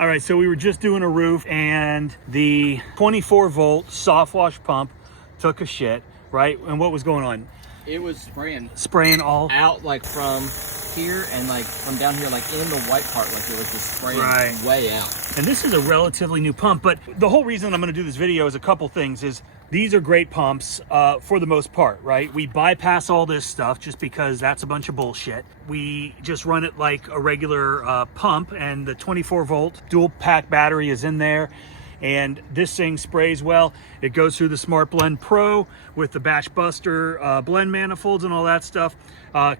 All right, so we were just doing a roof and the 24 volt Softwash pump took a shit, right? And what was going on? It was spraying all out, like from here and like from down here, like in the white part, like it was just spraying way out. And this is a relatively new pump, but the whole reason I'm going to do this video is a couple things. Is these are great pumps for the most part, right? We bypass all this stuff just because that's a bunch of bullshit. We just run it like a regular pump, and the 24 volt dual pack battery is in there. And this thing sprays well. It goes through the Smart Blend Pro with the Batch Buster blend manifolds and all that stuff.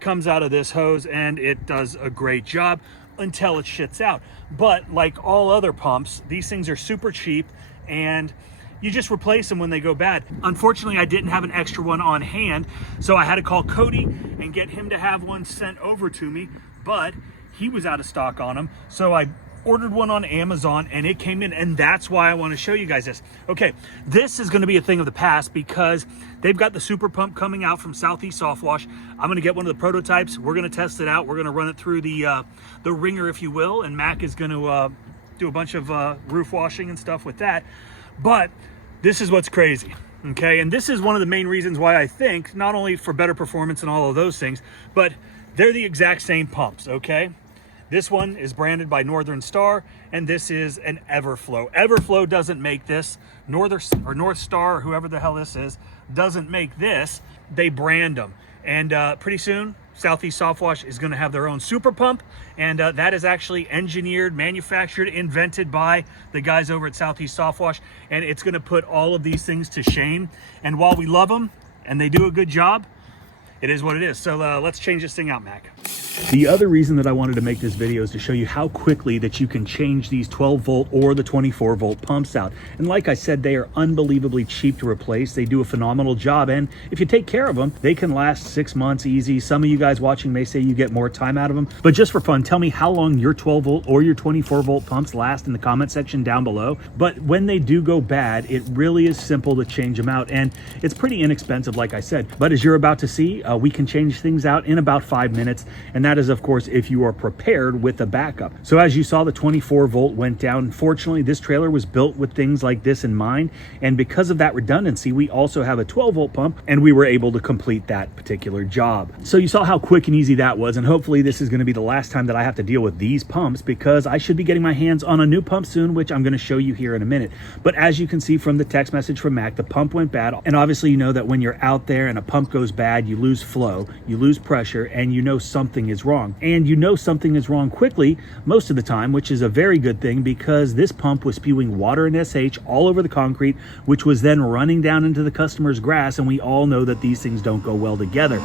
Comes out of this hose, and it does a great job until it shits out. But like all other pumps, these things are super cheap, and you just replace them when they go bad. Unfortunately, I didn't have an extra one on hand, so I had to call Cody and get him to have one sent over to me, but he was out of stock on them. So I ordered one on Amazon and it came in, and that's why I want to show you guys this. Okay, this is going to be a thing of the past because they've got the super pump coming out from Southeast Softwash. I'm going to get one of the prototypes. We're going to test it out. We're going to run it through the ringer, if you will, and Mac is going to do a bunch of roof washing and stuff with that. But this is what's crazy, okay? And this is one of the main reasons why I think, not only for better performance and all of those things, but they're the exact same pumps, okay? This one is branded by Northern Star, and this is an Everflow. Everflow doesn't make this. North Star, or whoever the hell this is, doesn't make this. They brand them. And pretty soon, Southeast Softwash is going to have their own super pump, and that is actually engineered, manufactured, invented by the guys over at Southeast Softwash, and it's going to put all of these things to shame. And while we love them and they do a good job, it is what it is. So let's change this thing out, Mac. The other reason that I wanted to make this video is to show you how quickly that you can change these 12 volt or the 24 volt pumps out. And like I said, they are unbelievably cheap to replace. They do a phenomenal job, and if you take care of them, they can last 6 months easy. Some of you guys watching may say you get more time out of them, but just for fun, tell me how long your 12 volt or your 24 volt pumps last in the comment section down below. But when they do go bad, it really is simple to change them out, and it's pretty inexpensive, like I said. But as you're about to see, we can change things out in about 5 minutes, and that is, of course, if you are prepared with a backup. So as you saw, the 24 volt went down. Unfortunately, this trailer was built with things like this in mind, and because of that redundancy, we also have a 12 volt pump, and we were able to complete that particular job. So you saw how quick and easy that was, and hopefully this is going to be the last time that I have to deal with these pumps, because I should be getting my hands on a new pump soon, which I'm going to show you here in a minute. But as you can see from the text message from Mac, the pump went bad, and obviously you know that when you're out there and a pump goes bad, you lose flow, you lose pressure, and you know something is wrong. And you know something is wrong quickly most of the time, which is a very good thing, because this pump was spewing water and SH all over the concrete, which was then running down into the customer's grass, and we all know that these things don't go well together.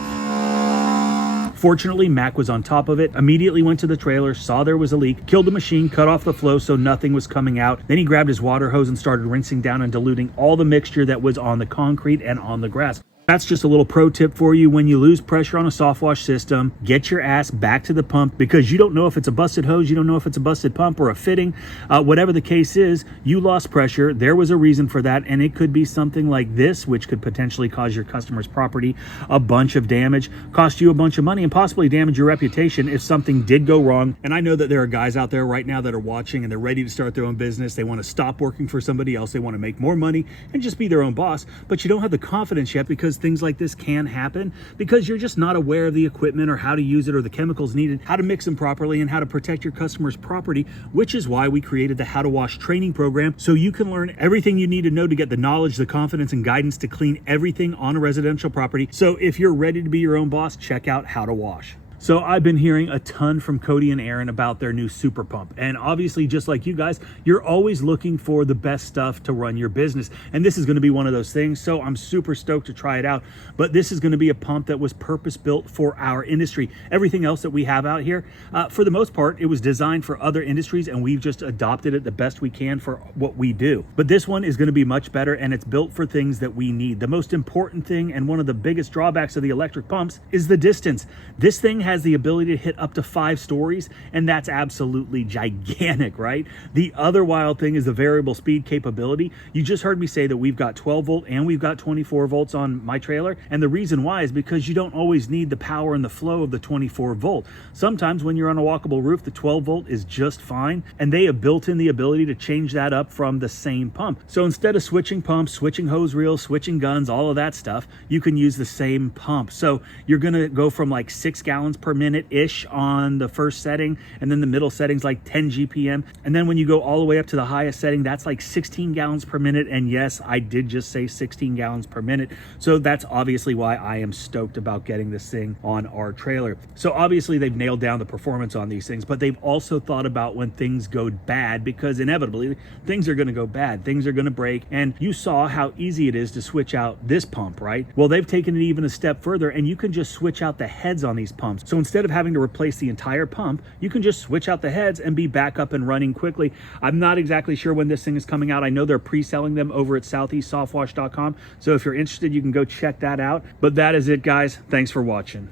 Fortunately, Mac was on top of it, immediately went to the trailer, saw there was a leak, killed the machine, cut off the flow so nothing was coming out. Then he grabbed his water hose and started rinsing down and diluting all the mixture that was on the concrete and on the grass. That's just a little pro tip for you. When you lose pressure on a Softwash system, get your ass back to the pump, because you don't know if it's a busted hose, you don't know if it's a busted pump or a fitting. Whatever the case is, you lost pressure. There was a reason for that, and it could be something like this, which could potentially cause your customer's property a bunch of damage, cost you a bunch of money, and possibly damage your reputation if something did go wrong. And I know that there are guys out there right now that are watching and they're ready to start their own business. They want to stop working for somebody else. They want to make more money and just be their own boss, but you don't have the confidence yet, because things like this can happen because you're just not aware of the equipment or how to use it or the chemicals needed, how to mix them properly, and how to protect your customer's property, which is why we created the How to Wash training program, so you can learn everything you need to know to get the knowledge, the confidence, and guidance to clean everything on a residential property. So if you're ready to be your own boss, check out How to Wash. So I've been hearing a ton from Cody and Aaron about their new super pump. And obviously, just like you guys, you're always looking for the best stuff to run your business. And this is going to be one of those things. So I'm super stoked to try it out. But this is going to be a pump that was purpose built for our industry. Everything else that we have out here, for the most part, it was designed for other industries, and we've just adopted it the best we can for what we do. But this one is going to be much better, and it's built for things that we need. The most important thing, and one of the biggest drawbacks of the electric pumps, is the distance. This thing has has the ability to hit up to 5 stories, and that's absolutely gigantic, right? The other wild thing is the variable speed capability. You just heard me say that we've got 12 volt and we've got 24 volts on my trailer, and the reason why is because you don't always need the power and the flow of the 24 volt. Sometimes when you're on a walkable roof, the 12 volt is just fine, and they have built in the ability to change that up from the same pump. So instead of switching pumps, switching hose reels, switching guns, all of that stuff, you can use the same pump. So you're gonna go from like 6 gallons per minute-ish on the first setting, and then the middle setting's like 10 GPM. And then when you go all the way up to the highest setting, that's like 16 gallons per minute. And yes, I did just say 16 gallons per minute. So that's obviously why I am stoked about getting this thing on our trailer. So obviously they've nailed down the performance on these things, but they've also thought about when things go bad, because inevitably things are gonna go bad, things are gonna break. And you saw how easy it is to switch out this pump, right? Well, they've taken it even a step further, and you can just switch out the heads on these pumps. So instead of having to replace the entire pump, you can just switch out the heads and be back up and running quickly. I'm not exactly sure when this thing is coming out. I know they're pre-selling them over at southeastsoftwash.com. So if you're interested, you can go check that out. But that is it, guys. Thanks for watching.